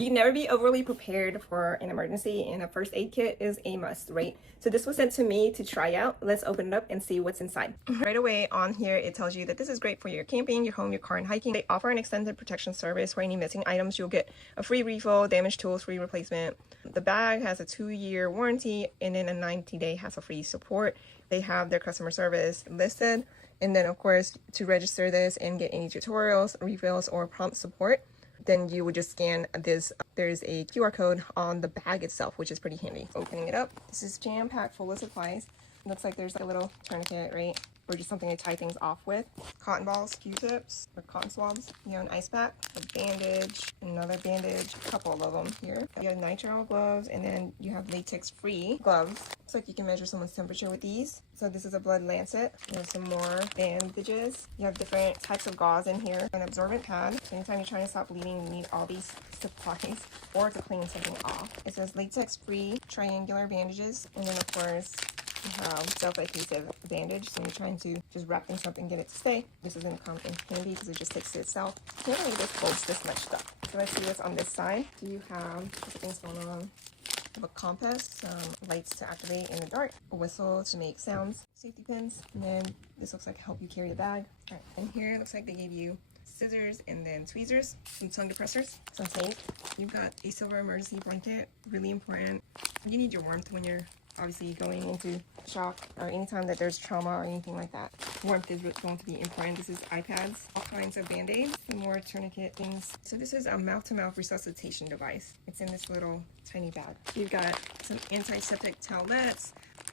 You can never be overly prepared for an emergency, and a first aid kit is a must, right? So this was sent to me to try out. Let's open it up and see what's inside. Right away on here, it tells you that this is great for your camping, your home, your car, and hiking. They offer an extended protection service for any missing items. You'll get a free refill, damaged tools, free replacement. The bag has a 2-year warranty, and then a 90-day hassle-free support. They have their customer service listed. And then, of course, to register this and get any tutorials, refills, or prompt support, then you would just scan this. There's a QR code on the bag itself, which is pretty handy. Opening it up, this is jam-packed full of supplies. It looks like there's like a little tourniquet, right? Or just something to tie things off with. Cotton balls, Q-tips, or cotton swabs. You have an ice pack, a bandage, another bandage, a couple of them here. You have nitrile gloves, and then you have latex-free gloves. Looks like you can measure someone's temperature with these. So this is a blood lancet. There's some more bandages. You have different types of gauze in here. An absorbent pad. So anytime you're trying to stop bleeding, you need all these supplies or to clean something off. It says latex-free triangular bandages, and then of course you have self-adhesive bandage, so you're trying to just wrap things up and get it to stay. This is going to come in handy because it just sticks to itself. You can't really just holds this much stuff. So let's see what's on this side. Do you have things going on? You have a compass, some lights to activate in the dark, a whistle to make sounds, safety pins, and then this looks like help you carry the bag. All right, and here it looks like they gave you scissors and then tweezers, some tongue depressors, some tape. You've got a silver emergency blanket, really important. You need your warmth when you're obviously going into shock or anytime that there's trauma or anything like that. Warmth is going to be important. This is iPads, all kinds of band-aids, and more tourniquet things. So this is a mouth-to-mouth resuscitation device. It's in this little tiny bag. You've got some antiseptic towelettes,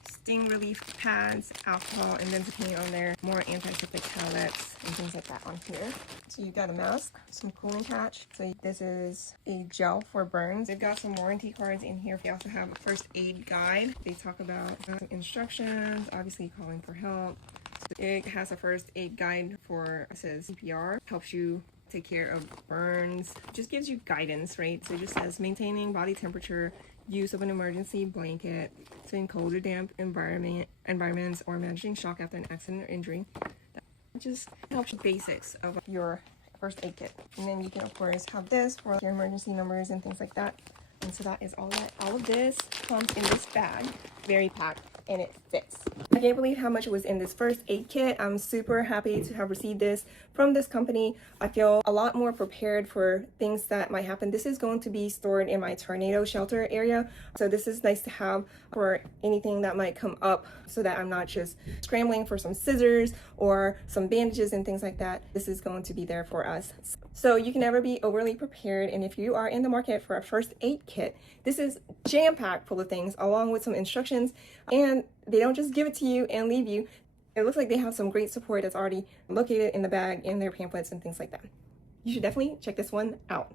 sting relief pads, alcohol, and then depending on there, more antiseptic towelettes and things like that on here. So you've got a mask, some cooling patch. So this is a gel for burns. They've got some warranty cards in here. They also have a first aid guide. They talk about instructions, obviously calling for help. So it has a first aid guide for, it says CPR, helps you take care of burns, just gives you guidance, right? So it just says maintaining body temperature, use of an emergency blanket, so in cold or damp environments, or managing shock after an accident or injury. That just helps you basics of your first aid kit. And then you can of course have this for your emergency numbers and things like that. And so that is all of this comes in this bag, very packed, and it fits. I can't believe how much was in this first aid kit. I'm super happy to have received this from this company. I feel a lot more prepared for things that might happen. This is going to be stored in my tornado shelter area. So this is nice to have for anything that might come up so that I'm not just scrambling for some scissors or some bandages and things like that. This is going to be there for us. So you can never be overly prepared. And if you are in the market for a first aid kit, this is jam-packed full of things along with some instructions, and they don't just give it to you and leave you. It looks like they have some great support that's already located in the bag, in their pamphlets and things like that. You should definitely check this one out.